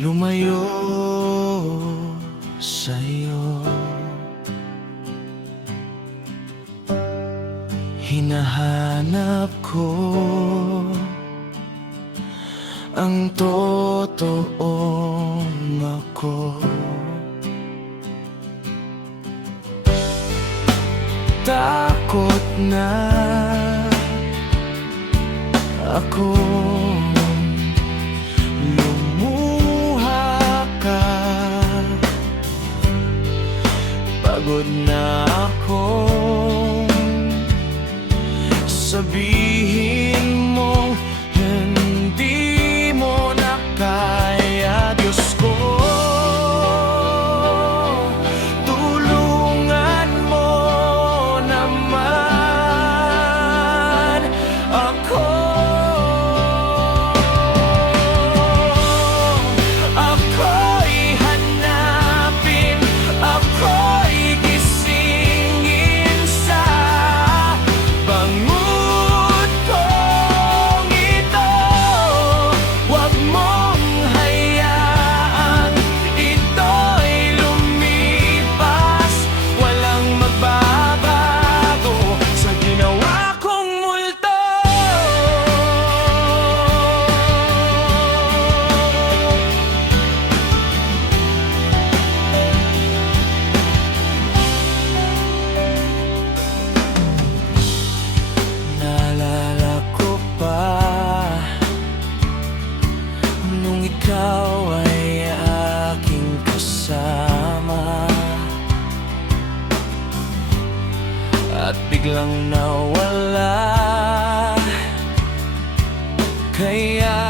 lumayo sa'yo. Hinahanap ko ang totoong ako. Takot na ako, lumuha ka. Pagod na ako, sabihin mo hindi mo na kaya. Diyos ko, tulungan mo naman ako. Ako'y hanapin, ako'y gisingin sa bangun kong ito. Huwag mong hayaan ito'y lumipas, walang magbabago sa ginawa kong multo. Naalala ko pa nung ikaw ay aking kasama, at biglang nawala. Kaya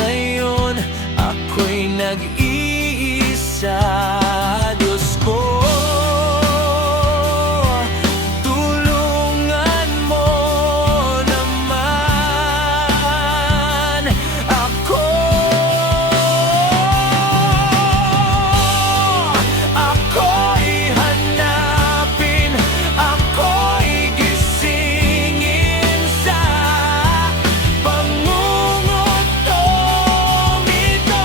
ngayon ako'y nag-iisa. Diyos ko, tulungan mo naman ako. Ako'y hanapin, ako'y gisingin sa pangungutong ito.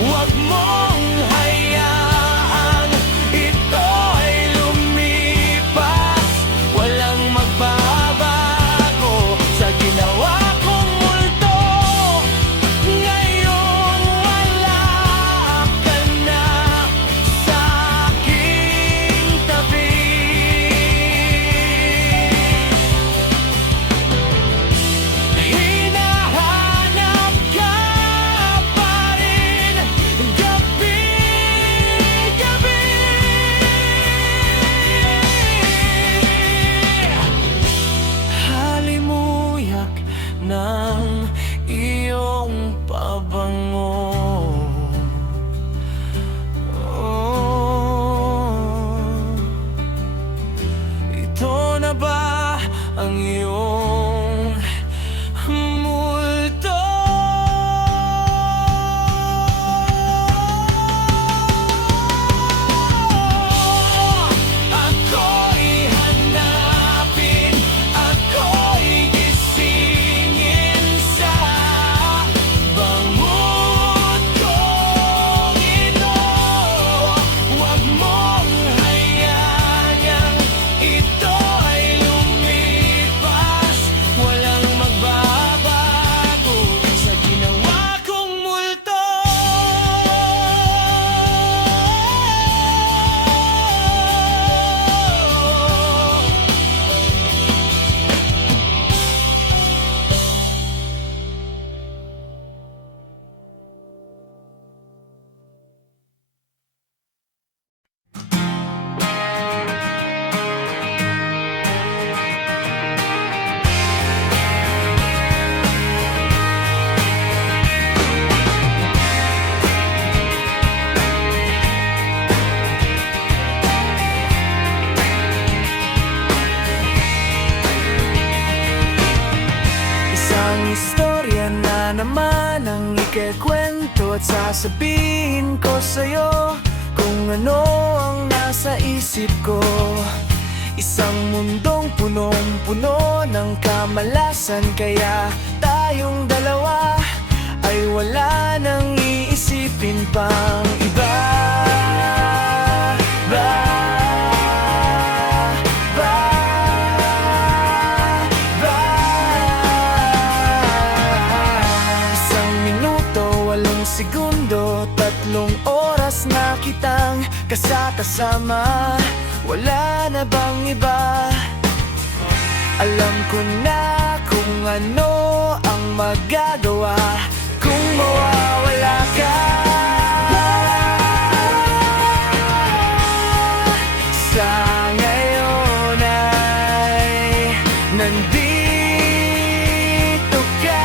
Huwag mong hayaan ito'y lumipas, walang magbabago sa ginawa kong multo. Ngayon wala ka na sa aking tabi. Hinahanap ka pa rin gabi-gabi. Halimuyak ng iyong pabango. Ito na ba ang iyong multo? Ako'y hanapin, ako'y gisingin sa bangun kong ito. Huwag mong hayaan ito ay lumipas, walang magbabago sa ginawa kong multo. Isang istorya na naman ang ikikwento at sasabihin ko sa'yo kung ano ang nasa isip ko. Isang mundong punong-puno ng kamalasan, kaya tayong dalawa ay wala nang iisip. segundo, 3 oras na kitang kasama. Wala na bang iba? Alam ko na kung ano ang magagawa kung mawawala ka. Sa ngayon ay nandito ka,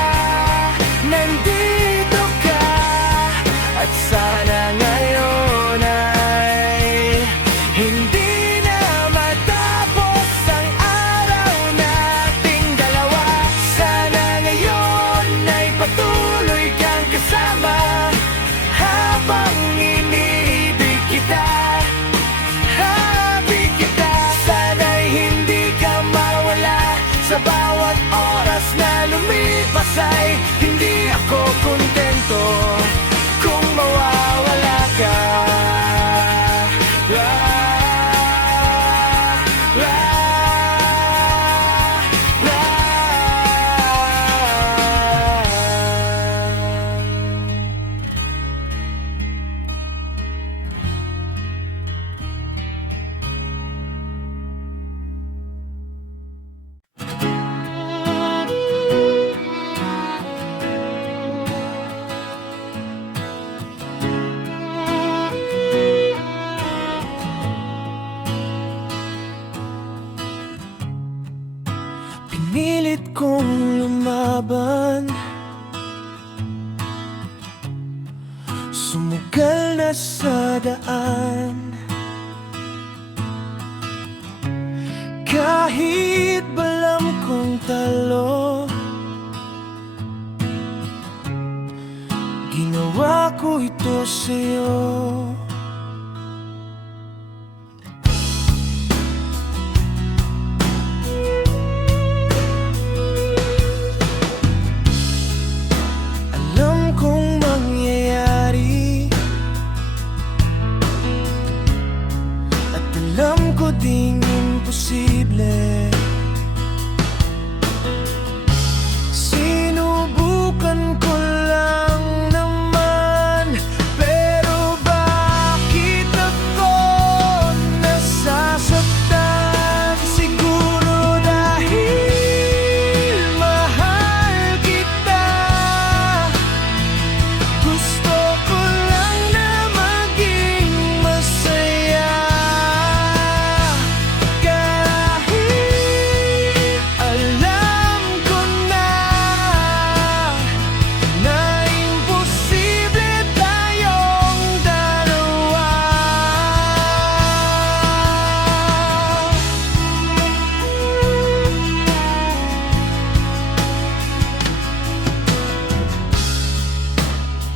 at sana ngayon ay hindi na matapos ang araw nating dalawa. Sana ngayon ay patuloy kang kasama habang iniibig kita. Sana'y hindi ka mawala. Sa bawat oras na lumipas ay hindi ako kontento kung mawawala ka. Pinilit kong lumaban, sumugal na sa daan. Kahit balam kong talo, ginawa ko ito sa'yo. Alam kong mangyayari, at alam ko ding imposible. Sinubukan ko lang naman, pero bakit ako nasasaktan? Siguro dahil mahal kita. Gusto ko lang na maging masaya, kahit alam ko na imposible tayong dalawa.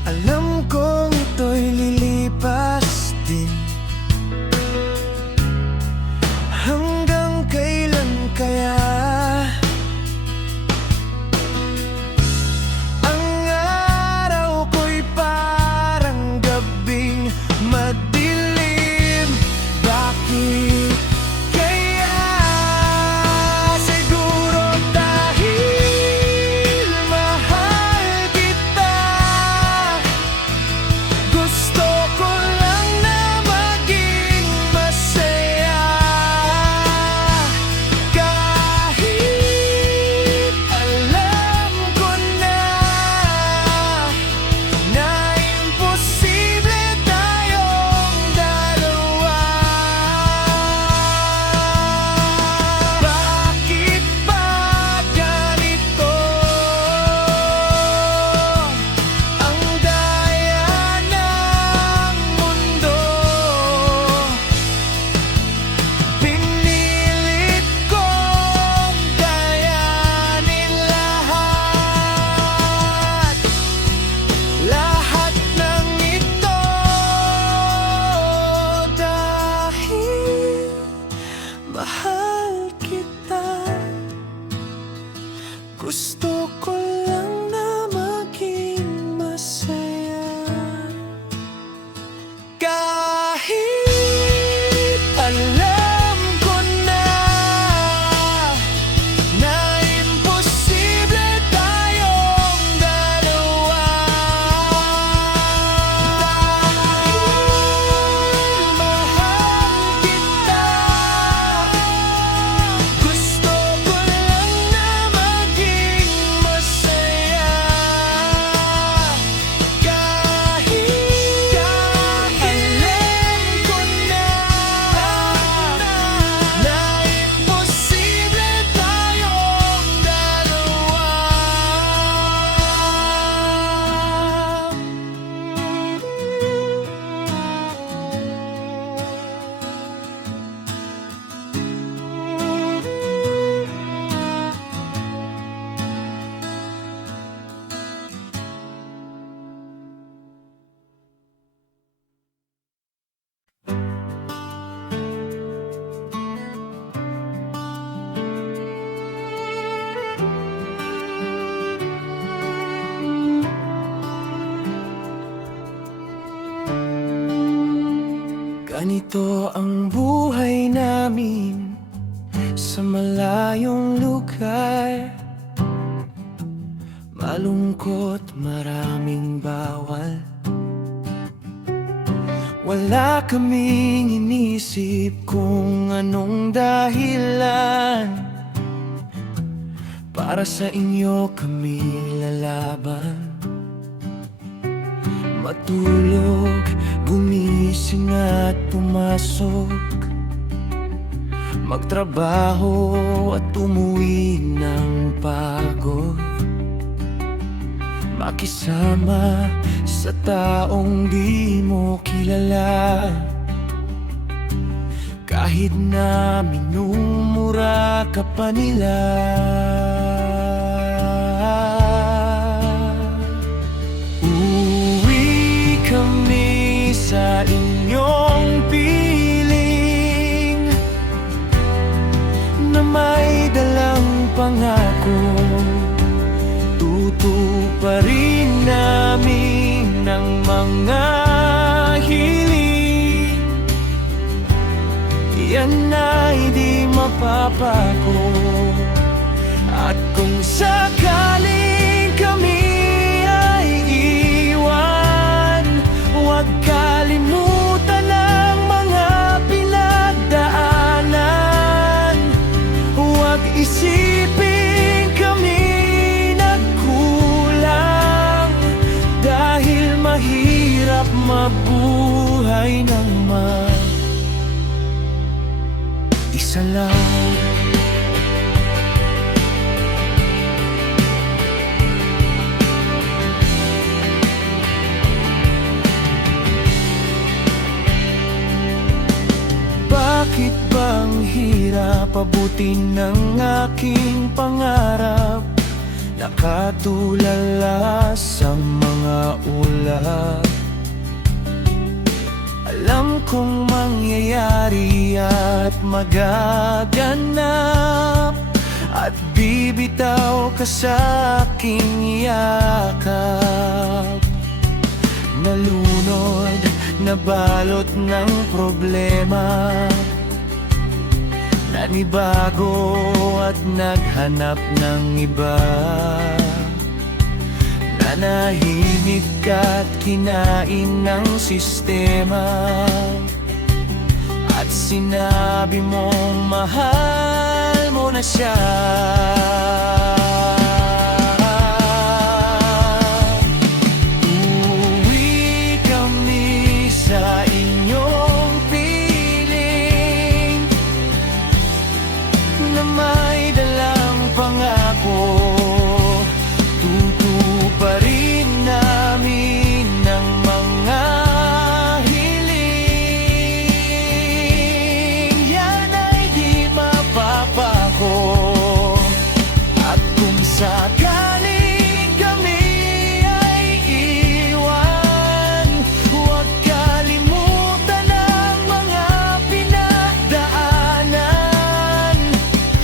Alam kong ito'y lilipas din. Hanggang kailan kaya? Ang araw ko'y parang gabing madilim. Bakit kaya? Siguro dahil mahal kita. Gusto Ganito ang buhay namin sa malayong lugar. Malungkot, maraming bawal. Wala kaming inisip kung anong dahilan. Para sa inyo kami lalaban. Matulog, gumising at pumasok, magtrabaho at umuwi ng pagod, makisama sa taong di mo kilala. Kahit na minumura ka pa nila. Uuwi kami sa inyong piling na may dalang pangako. Tutuparin namin ng mga hiling. Yan ay di mapapako. At kung sakaling kami ay iwan, huwag kalimutan ang mga pinagdaanan. Huwag isipin kami nagkulang, dahil mahirap mabuhay ng isa lang. Bakit bang hirap abutin ng aking pangarap? Nakatulala sa mga ulap. Alam kong mangyayari at magaganap, at bibitaw ka sa aking yakap. Nalunod, nabalot ng problema, nanibago at naghanap ng iba. Nanahimik at kinain ng sistema, at sinabi mong mahal mo na siya. Uuwi kami sa inyong piling na may dalang pangako. Tutuparin namin ng mga hiling. Yan ay di mapapako. At kung sakaling kami ay iwan, huwag kalimutan ang mga pinagdaanan.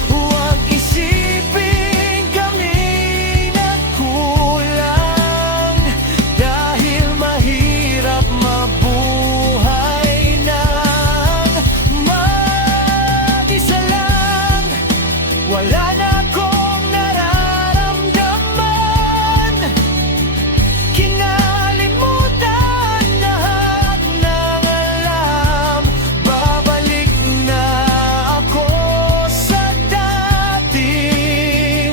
Huwag isipin kami nagkulang, dahil mahirap mabuhay ng mag-isa lang. Wala na akong nararamdaman, kinalimutan lahat ng alam. Babalik na ako sa dati,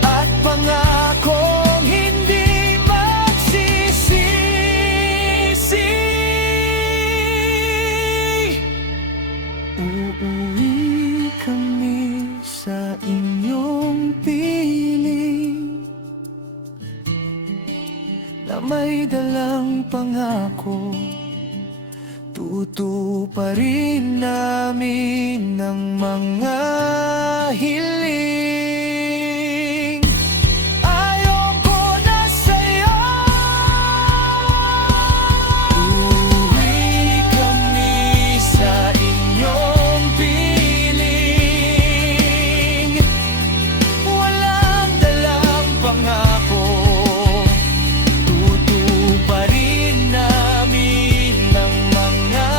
at pangakong hindi magsisisi. Uuwi kami sa inyong piling na may dalang pangako. Tutuparin namin ng mga hiling. Ayoko na sa'yo. Uuwi kami sa inyong piling, walang dalang pangako. Tutuparin namin ng mga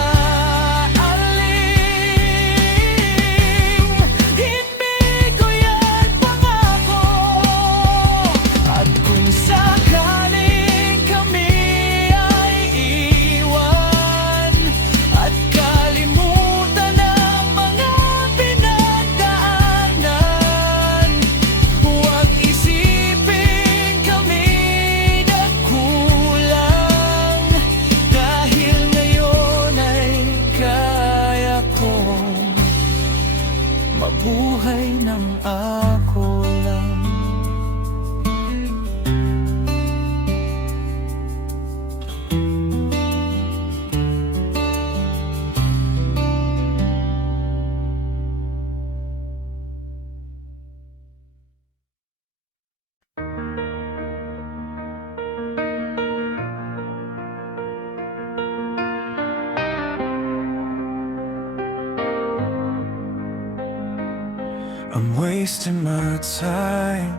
I'm wasting my time,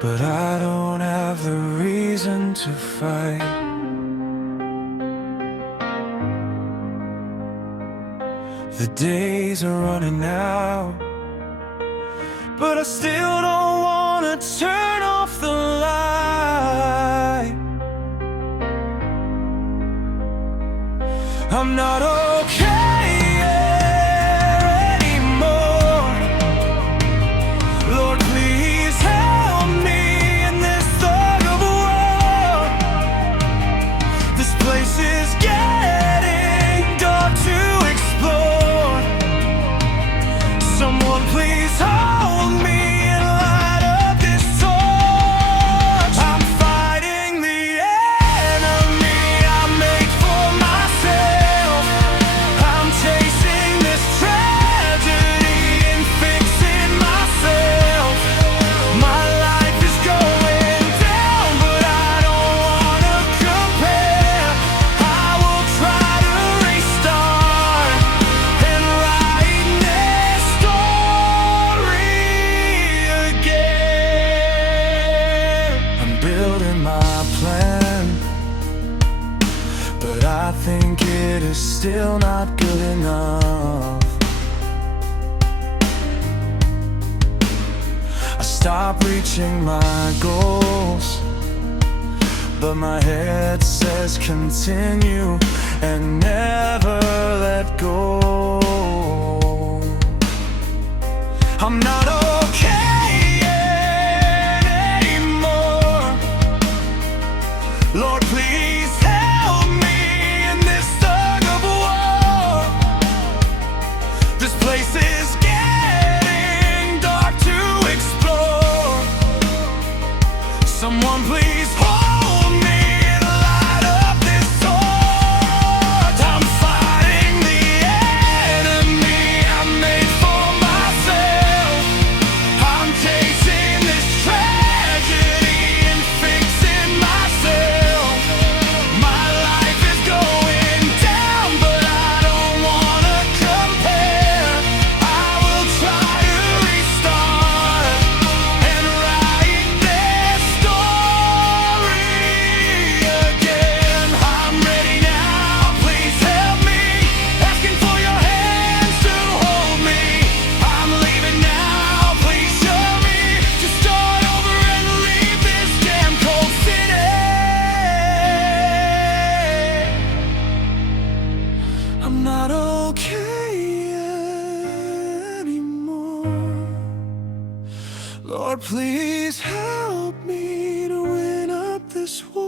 but I don't have the reason to fight. The days are running out, but I still don't wanna turn off the light. I'm not okay anymore. Lord, please help me in this thug of war. This place is getting dark to explore. Someone please hold me and light up this torch. I'm fighting the enemy I made for myself. I'm chasing this tragedy and fixing myself. My life is going down, but I don't wanna compare. I will try to restart and write this story again. I'm building my plan, but I think it is still not good enough. I stop reaching my goals, but my head says continue and never let go. I'm not okay anymore. Lord, please help me in this tug of war. This place is getting dark to explore. Someone please hold me and light up this torch. I'm fighting the enemy I made for myself. I'm chasing this tragedy and fixing myself. My life is going down, but I don't wanna compare. I will try to restart and write this story again. I'm ready now, please help me. Asking for your hands to hold me. I'm leaving now, please show me. To start over and leave this damn cold city. I'm not okay anymore. Lord, please help me to win up this war.